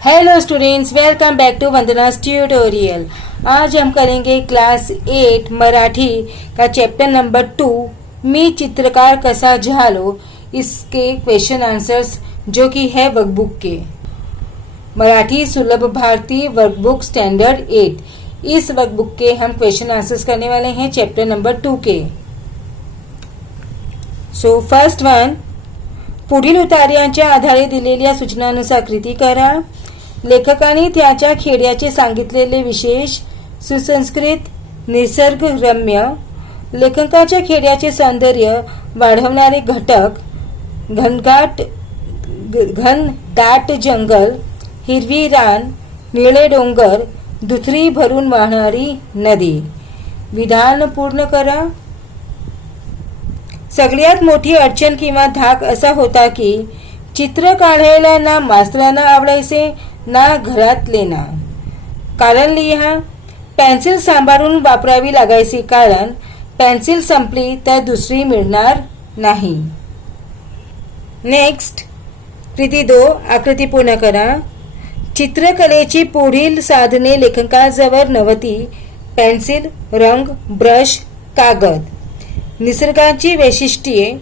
Hello students welcome back to Vandana tutorial आज हम करेंगे क्लास एट मराठी का चैप्टर नंबर टू मी चित्रकार कसा झालो? इसके क्वेश्चन आंसर्स जो कि है वर्कबुक के। Marathi Sulabh Bharati workbook standard eight इस वर्कबुक के हम क्वेश्चन आंसर्स करने वाले हैं चैप्टर नंबर टू के। सो फ़र्स्ट वन पुढील उतार्यांच्या आधारे दिलेल्या सूचनानुसार कृती करा. लेखकाने त्याच्या खेड्याचे सांगितलेले विशेष सुसंस्कृत निसर्गरम्य लेखकाच्या खेड्याचे सौंदर्य वाढवणारे घटक घनघाट घन दाट जंगल हिरवी रान निळे डोंगर दुथरी भरून वाहणारी नदी. विधान पूर्ण करा. सगळ्यात मोठी अडचण किंवा धाक असा होता की चित्र काढायला ना मास्तरांना आवडायचे ना घरात लेना. कारण लिहा पेन्सिल सांभाळून वापरावी लागायची कारण पेन्सिल संपली तर दुसरी मिळणार नाही. नेक्स्ट कृती दो आकृती पूर्ण करा. चित्रकलेची पुढील साधने लेखकाजवळ नव्हती. पेन्सिल रंग ब्रश कागद. निसर्गाची वैशिष्ट्ये.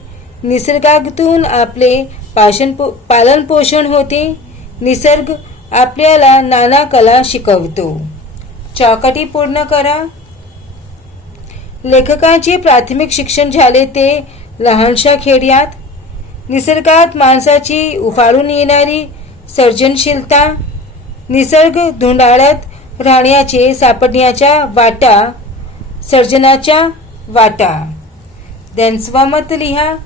निसर्गातून आपले पाशन पालनपोषण होते. निसर्ग आपल्याला नाना कला शिकवतो. चौकटी पूर्ण करा. लेखकांचे प्राथमिक शिक्षण झाले ते लहानशा खेड्यात. निसर्गात माणसाची उफाळून येणारी सर्जनशीलता निसर्ग धुंडाळत राहण्याचे सापडण्याच्या वाटा सर्जनाच्या वाटा. देन स्वमत लिहा.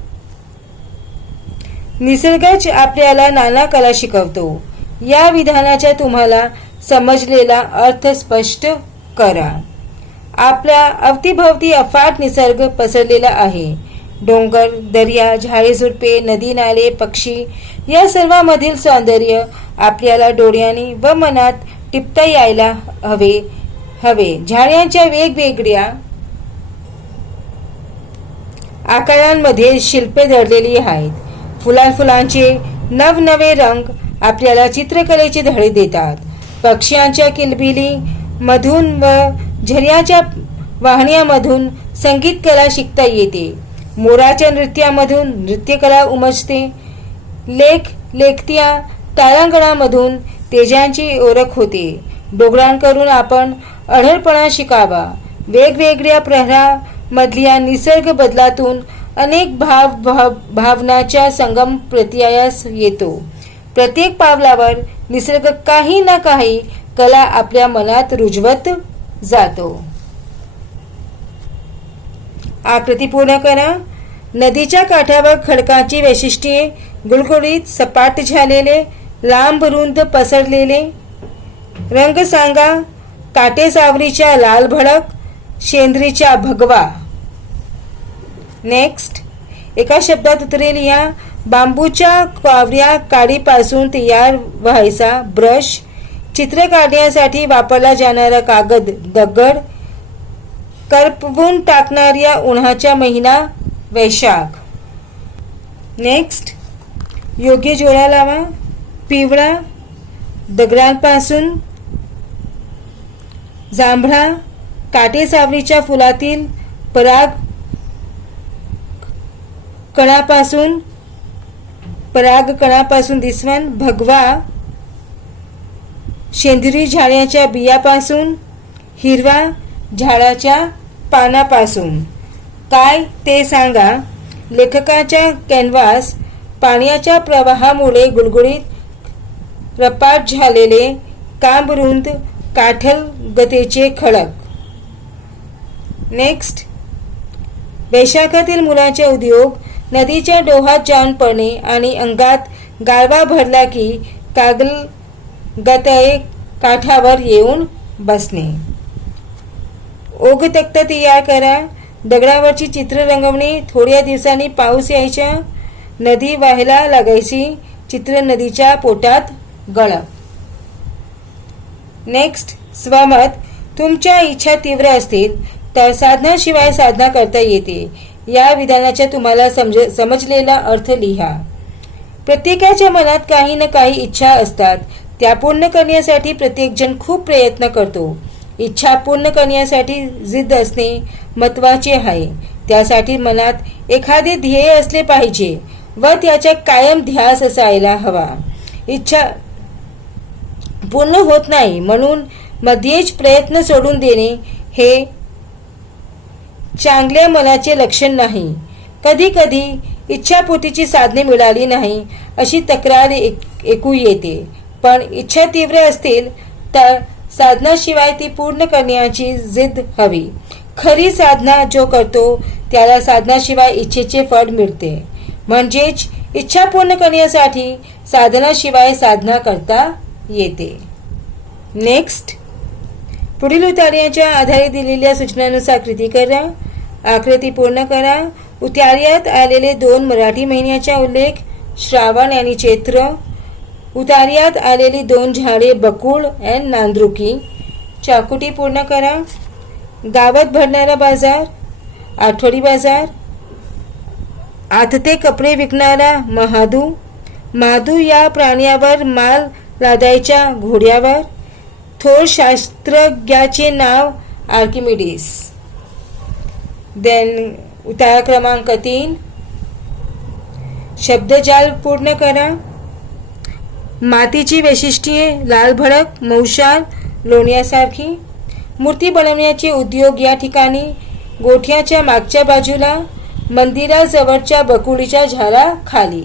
निसर्गच आपल्याला नाना कला शिकवतो. या विधानाच्या तुम्हाला समजलेला अर्थ स्पष्ट करा. आपल्या अवतीभवती अफाट निसर्ग पसरलेला आहे. डोंगर दर्या झाडेझुडपे नदी नाले पक्षी या सर्वांमधील सौंदर्य आपल्याला डोळ्यांनी व मनात टिपता यायला हवे हवे. झाडांच्या वेगवेगळ्या आकारांमध्ये शिल्पे दडलेली आहेत. फुलांफुलांचे नवनवे रंग आपल्याला चित्रकलेचे धडे देतात. पक्ष्यांच्या किलबिली मधून व झऱ्याच्या वाहण्यामधून संगीत कला शिकता येते. मोराच्या नृत्यामधून नृत्यकला उमजते. लेख लेखत्या तारांगणामधून तेजांची ओळख होते. डोगरांकडून आपण अढळपणा शिकावा. वेगवेगळ्या प्रहरामधल्या निसर्ग बदलातून अनेक भाव भाव भावनाच्या संगम प्रत्ययास येतो. प्रत्येक पावलावर निसर्ग काही ना काही कला आपल्या मनात रुजवत जातो. आकृती पूर्ण करा. नदीच्या काठावर खडकाची वैशिष्ट्ये गुळगुळीत सपाट झालेले लांब रुंद पसरलेले. रंग सांगा काटे सावरीच्या लाल भडक शेंद्रीच्या भगवा. नेक्स्ट एका शब्दात उतरेल या बांबूच्या कावऱ्या काडीपासून तयार व्हायचा ब्रश चित्र काढण्यासाठी वापरला जाणारा कागद दगड करपवून टाकणाऱ्या उन्हाच्या महिना वैशाख. नेक्स्ट योग्य जोडा लावा. पिवळा. दगडांपासून जांभळा. काटे सावरीच्या फुलातील पराग कणापासून परागकणापासून दिसवण भगवा शेंदरी झाडाच्या बियापासून हिरवा झाडाच्या पानापासून. काय ते सांगा? लेखकाच्या कॅनव्हास पाण्याच्या प्रवाहामुळे गुळगुळीत रपाट झालेले कांबरुंद काठल गतीचे खडक नेक्स्ट वैशाखातील मुलांचे उद्योग नदीच्या डोहात जाऊन पडणे आणि अंगात गारवा भरला की कागल गतये काठावर येऊन बसणे. ओघ तख्त तयार करा. दगडावरची चित्र रंगवणे. थोड्या दिवसांनी पाऊस यायचा नदी व्हायला लागायची. चित्र नदीच्या पोटात गळप. नेक्स्ट स्वमत. तुमच्या इच्छा तीव्र असतील तर साधनाशिवाय साधना करता येते. या विधानाच्या तुम्हाला समज समजलेला अर्थ लिहा. प्रत्येकाच्या मनात काही ना काही इच्छा असतात. त्या पूर्ण करण्यासाठी प्रत्येकजण खूप प्रयत्न करतो. इच्छा पूर्ण करण्यासाठी जिद्द असणे महत्त्वाचे आहे. त्यासाठी मनात एखादे ध्येय असले पाहिजे व त्याचा कायम ध्यास असायला हवा. इच्छा पूर्ण होत नाही म्हणून मध्येच प्रयत्न सोडून देणे हे चांगल्या मनाचे लक्षण नाही. कधी कधी इच्छापूर्तीची साधने मिळाली नाही अशी तक्रार ऐक- ऐकू येते. पण इच्छा तीव्र असतील तर साधनाशिवाय ती पूर्ण करण्याची जिद्द हवी. खरी साधना जो करतो त्याला साधनाशिवाय इच्छेचे फळ मिळते. म्हणजेच इच्छा पूर्ण करण्यासाठी साधनाशिवाय साधना करता येते. नेक्स्ट. पुढील उतार्याच्या आधारे दिलेल्या सूचनानुसार कृती करा. आकृती पूर्ण करा. उतार्यात आलेले दोन मराठी महिन्याचा उल्लेख श्रावण आणि चैत्र. उतार्यात आलेली दोन झाडे बकुळ अँड नांद्रुकी. चाकुटी पूर्ण करा. गावात भरणारा बाजार आठवडी बाजार. आतते कपडे विकणारा महादू. मादू या प्राण्यावर माल लादायच्या घोड्यावर. थोर शास्त्रज्ञाचे नाव आर्किमिडीस. देन उतारा क्रमांक तीन. शब्दजाल पूर्ण करा. मातीची वैशिष्ट्ये लालभडक मौशाल लोण्यासारखी. मूर्ती बनवण्याचे उद्योग या ठिकाणी. गोठ्याच्या मागच्या बाजूला मंदिराजवळच्या बकुळीच्या झाडाखाली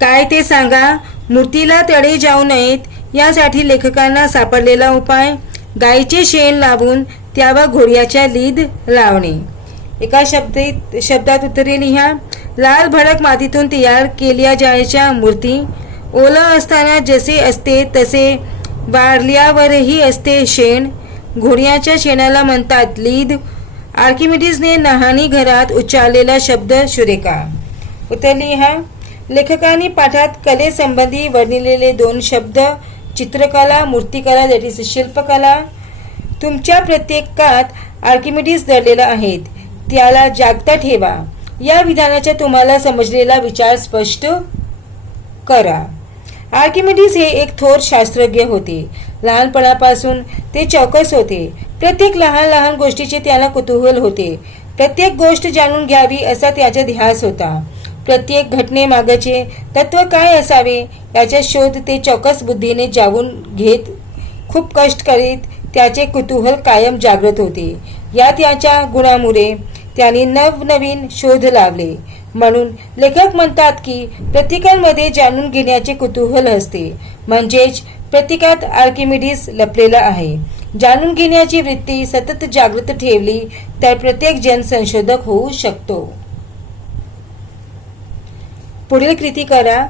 काय ते सांगा? मूर्तीला तडे जाऊ नयेत यासाठी लेखकांना सापडलेला उपाय. गायीचे शेण लावून त्यावर घोड्याच्या लीद लावणे. एका शब्दात शब्दात उत्तरे लिहा. लाल भडक मातीतून तयार केल्या जायच्या मूर्ती. ओलं असताना जसे असते तसे वारल्यावरही असते शेण. घोड्याच्या शेणाला म्हणतात लीद. आर्किमिडीजने नहाणी घरात उच्चारलेला शब्द शुरेखा उत्तर लिहा. लेखकांनी पाठात कलेसंबंधी वर्णिलेले दोन शब्द चित्रकला मूर्तिकला दॅट इज शिल्पकला तुमच्या प्रत्येकात आर्किमिडीज दडलेला आहेत. त्याला जागता ठेवा. या विधानाच्या तुम्हाला समजलेला विचार स्पष्ट करा. आर्किमिडीज हे एक थोर शास्त्रज्ञ होते. लहानपणापासून ते चौकस होते. प्रत्येक लहान लहान गोष्टीचे त्याला कुतूहल होते. प्रत्येक गोष्ट जाणून घ्यावी असा त्याचा ध्यास होता. प्रत्येक घटनेमागचे तत्व काय असावे याचा शोध ते चौकस बुद्धीने जाऊन घेत खूप कष्ट करीत त्याचे कुतूहल कायम जागृत होते. या त्याच्या गुणामुळे त्यांनी नवनवीन शोध लावले. म्हणून लेखक म्हणतात की प्रतीकांमध्ये जाणून घेण्याचे कुतूहल असते. म्हणजेच प्रतीकात आर्किमिडीस लपलेला आहे. जाणून घेण्याची वृत्ती सतत जागृत ठेवली तर प्रत्येक जन संशोधक होऊ शकतो. पुढील कृती करा.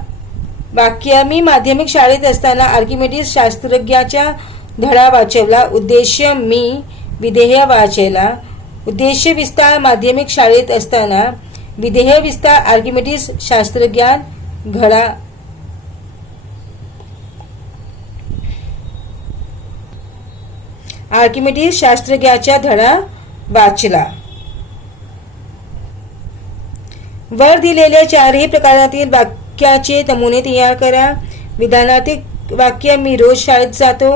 वाक्य मी माध्यमिक शाळेत असताना आर्किमिडीस शास्त्रज्ञाच्या धडा वाचवला. उद्देश मी विधेय वाचायला उद्देश विस्तार माध्यमिक शाळेत असताना विधेय विस्तार आर्किमेटिस शास्त्रज्ञान घडा. आर्किमेटिस शास्त्रज्ञाचा धडा वाचला. वर दिलेल्या चारही प्रकारातील वाक्याचे नमुने तयार करा. विधानार्थिक वाक्य मी रोज शाळेत जातो.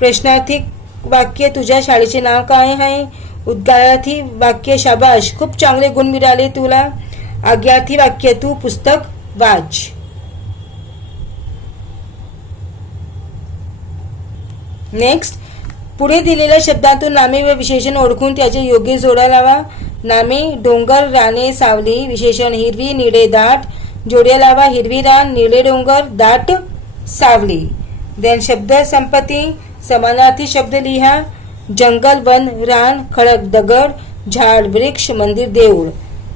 प्रश्नार्थी वाक्य तुझ्या शाळेचे नाव काय आहे? उद्गारार्थी वाक्य शाबाश. खूप चांगले गुण मिळाले तुला. आज्ञार्थी वाक्य तू पुस्तक वाच. नेक्स्ट पुढे दिलेल्या शब्दातून नामे व विशेषण ओळखून त्याचे योग्य जोडा लावा. नामे डोंगर राने सावली विशेषण हिरवी निळे दाट. जोड्या लावा हिरवी रान निळे डोंगर दाट सावली. देन शब्द संपत्ती. समानार्थी शब्द लिहा. जंगल वन रान खडक दगड झाड वृक्ष मंदिर देऊळ.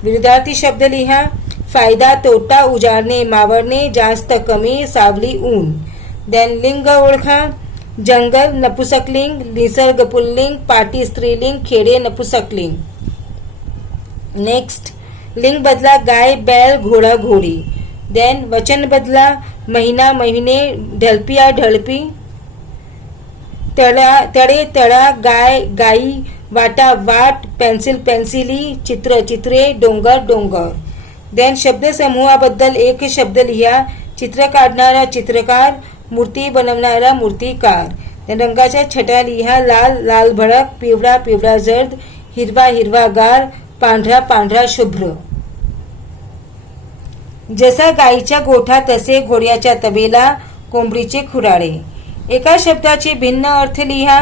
विरुद्धार्थी शब्द लिहा. फायदा तोटा उजाडणे मावळणे जास्त कमी सावली ऊन. देन लिंग ओळखा. जंगल नपुसकलिंग निसर्ग पुल्लिंग पाटी स्त्रीलिंग खेडे नपुसकलिंग नेक्स्ट लिंग बदला गाय बैल घोडा घोडी. देन वचन बदला महिना महिने ढलपिया ढळपी. तळा तळे तळा गाय गाई वाटा वाट पेन्सिल पेन्सिली चित्र चित्रे डोंगर डोंगर. देन शब्दसमूहाबद्दल एक शब्द लिहा. चित्र काढणारा चित्रकार मूर्ती बनवणारा मूर्तिकार. रंगाच्या छटा लिहा. लाल लाल भडक पिवळा पिवळा जर्द हिरवा हिरवा गार पांढरा पांढरा शुभ्र. जसा गाईच्या गोठा तसे घोड्याच्या तबेला कोंबडीचे खुराडे. एका शब्दाची भिन्न अर्थ लिहा.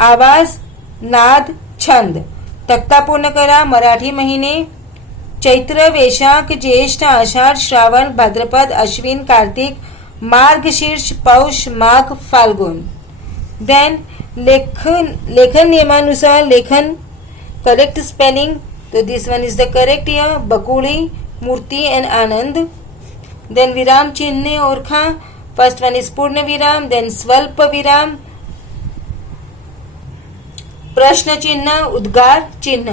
आवाज नाद छंद. तक्ता पूर्ण करा मराठी महिने. चैत्र वैशाख ज्येष्ठ आषाढ श्रावण भाद्रपद अश्विन कार्तिक मार्गशीर्ष पौष माघ फाल्गुन. देन लेखन लेखन नियमानुसार लेखन. करेक्ट स्पेलिंग तो this one is the correct या बकुळी मूर्ती अँड आनंद. देन विराम चिन्हे ओळखा फर्स्ट वन इज पूर्ण विराम देन स्वल्प विराम प्रश्न चिन्ह उद्गार चिन्ह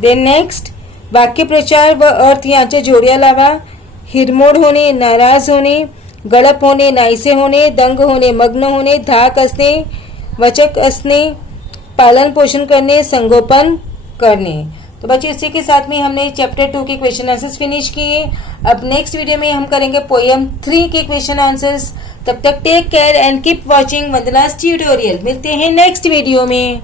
देन नेक्स्ट वाक्यप्रचार व अर्थ यांच्या जोड्या लावा हिरमोड होणे नाराज होणे गळप होणे नाहीसे होणे दंग होणे मग्न होणे धाक असणे वचक असणे पालन पोषण करने संगोपन करणे तो बच्चे, इसी के साथ में हमने चैप्टर टू के क्वेश्चन आंसर्स फिनिश किए। अब नेक्स्ट वीडियो में हम करेंगे पोयम थ्री के क्वेश्चन आंसर्स तब तक take care and keep watching Vandana's tutorial मिलते हैं नेक्स्ट वीडियो में।